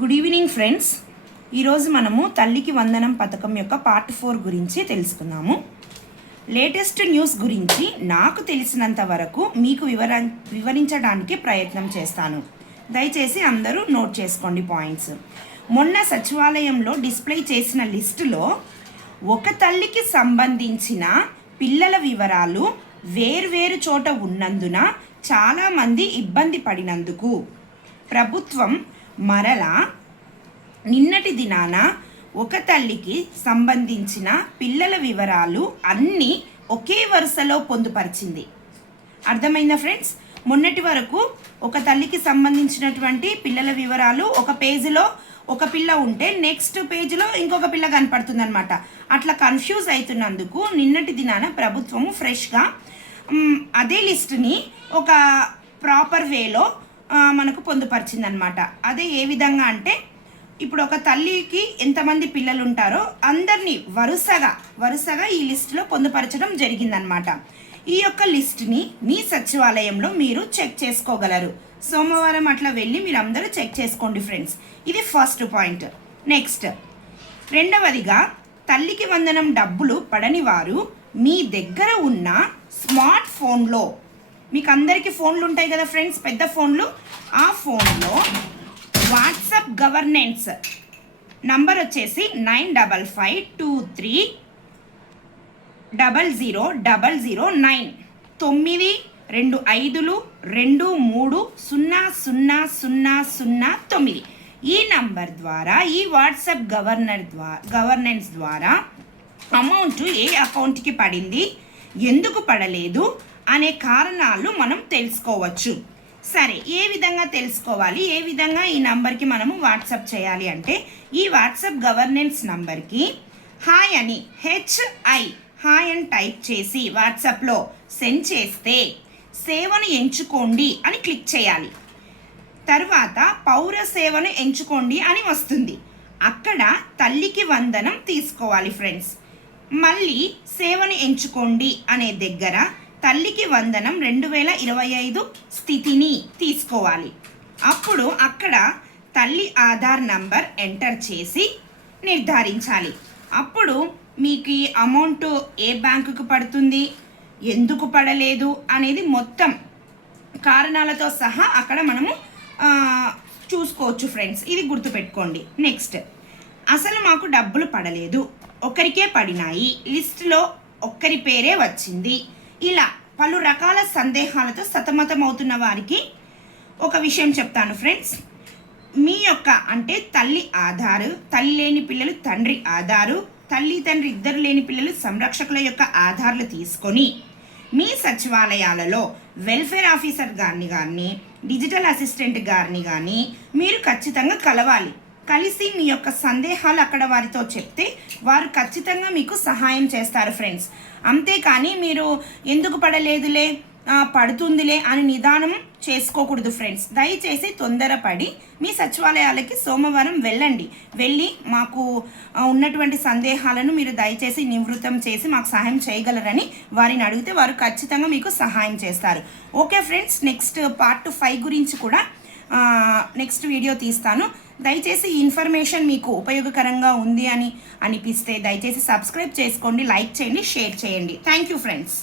Good evening friends. ఈరోజు మనము తల్లికి వందనం పథకం యొక్క పార్ట్ 4 గురించి తెలుసుకుందాము. లేటెస్ట్ న్యూస్ గురించి నాకు తెలిసినంత వరకు మీకు వివరించడానికి ప్రయత్నం చేస్తాను. దయచేసి అందరూ నోట్ చేసుకోండి పాయింట్స్. మొన్న సచివాలయంలో డిస్ప్లే చేసిన లిస్టులో ఒక తల్లికి సంబంధించిన పిల్లల వివరాలు వేర్వేరు చోట ఉన్నందున చాలామంది ఇబ్బంది పడినందుకు ప్రభుత్వం మరలా నిన్నటి దినాన ఒక తల్లికి సంబంధించిన పిల్లల వివరాలు అన్నీ ఒకే వరుసలో పొందుపరిచింది. అర్థమైందా ఫ్రెండ్స్? మొన్నటి వరకు ఒక తల్లికి సంబంధించినటువంటి పిల్లల వివరాలు ఒక పేజీలో ఒక పిల్ల ఉంటే నెక్స్ట్ పేజీలో ఇంకొక పిల్ల కనపడుతుంది అనమాట. అట్లా కన్ఫ్యూజ్ అవుతున్నందుకు నిన్నటి దినాన ప్రభుత్వము ఫ్రెష్గా అదే లిస్టుని ఒక ప్రాపర్ వేలో మనకు పొందుపరిచింది అనమాట. అదే ఏ విధంగా అంటే, ఇప్పుడు ఒక తల్లికి ఎంతమంది పిల్లలు ఉంటారో అందరినీ వరుసగా ఈ లిస్టులో పొందుపరచడం జరిగిందనమాట. ఈ యొక్క లిస్టుని మీ సచివాలయంలో మీరు చెక్ చేసుకోగలరు. సోమవారం అట్లా వెళ్ళి మీరు అందరూ చెక్ చేసుకోండి ఫ్రెండ్స్. ఇది ఫస్ట్ పాయింట్. నెక్స్ట్, రెండవదిగా తల్లికి వందనం డబ్బులు పడని వారు మీ దగ్గర ఉన్న స్మార్ట్ ఫోన్లో, మీకు అందరికీ ఫోన్లు ఉంటాయి కదా ఫ్రెండ్స్, పెద్ద ఫోన్లు, ఆ ఫోన్లో వాట్సాప్ గవర్నెన్స్ నంబర్ వచ్చేసి 9553000009 925223000009 ఈ నంబర్ ద్వారా, ఈ వాట్సాప్ గవర్నెన్స్ ద్వారా అమౌంట్ ఏ అకౌంట్కి పడింది, ఎందుకు పడలేదు అనే కారణాలు మనం తెలుసుకోవచ్చు. సరే, ఏ విధంగా తెలుసుకోవాలి, ఏ విధంగా ఈ నంబర్కి మనము వాట్సాప్ చేయాలి అంటే, ఈ వాట్సాప్ గవర్నెన్స్ నంబర్కి హాయ్ అని హాయ్ అని టైప్ చేసి వాట్సాప్లో సెండ్ చేస్తే సేవను ఎంచుకోండి అని క్లిక్ చేయాలి. తర్వాత పౌర సేవను ఎంచుకోండి అని వస్తుంది. అక్కడ తల్లికి వందనం తీసుకోవాలి ఫ్రెండ్స్. మళ్ళీ సేవను ఎంచుకోండి అనే దగ్గర తల్లికి వందనం 2025 స్థితిని తీసుకోవాలి. అప్పుడు అక్కడ తల్లి ఆధార్ నంబర్ ఎంటర్ చేసి నిర్ధారించాలి. అప్పుడు మీకు ఈ అమౌంట్ ఏ బ్యాంకుకు పడుతుంది, ఎందుకు పడలేదు అనేది మొత్తం కారణాలతో సహా అక్కడ మనము చూసుకోవచ్చు ఫ్రెండ్స్. ఇది గుర్తుపెట్టుకోండి. నెక్స్ట్, అసలు మాకు డబ్బులు పడలేదు, ఒకరికే పడినాయి, లిస్టులో ఒక్కరి పేరే వచ్చింది, ఇలా పలు రకాల సందేహాలతో సతమతమవుతున్న వారికి ఒక విషయం చెప్తాను ఫ్రెండ్స్. మీ యొక్క అంటే తల్లి ఆధారు, తల్లి లేని పిల్లలు తండ్రి ఆధారు, తల్లి తండ్రి ఇద్దరు లేని పిల్లలు సంరక్షకుల యొక్క ఆధార్లు తీసుకొని మీ సచివాలయాలలో వెల్ఫేర్ ఆఫీసర్ గారిని కానీ డిజిటల్ అసిస్టెంట్ గారిని కానీ మీరు ఖచ్చితంగా కలవాలి. కలిసి మీ యొక్క సందేహాలు అక్కడ వారితో చెప్తే వారు ఖచ్చితంగా మీకు సహాయం చేస్తారు ఫ్రెండ్స్. అంతేకాని మీరు ఎందుకు పడలేదులే, పడుతుందిలే అని నిదానం చేసుకోకూడదు ఫ్రెండ్స్. దయచేసి తొందరపడి మీ సచివాలయాలకి సోమవారం వెళ్ళి మాకు ఉన్నటువంటి సందేహాలను మీరు దయచేసి నివృత్తం చేసి మాకు సహాయం చేయగలరని వారిని అడిగితే వారు ఖచ్చితంగా మీకు సహాయం చేస్తారు. ఓకే ఫ్రెండ్స్, నెక్స్ట్ పార్ట్ 5 గురించి కూడా నెక్స్ట్ వీడియో తీస్తాను. దయచేసి ఈ ఇన్ఫర్మేషన్ మీకు ఉపయోగకరంగా ఉంది అని అనిపిస్తే దయచేసి సబ్స్క్రైబ్ చేసుకోండి, లైక్ చేయండి, షేర్ చేయండి. Thank you friends.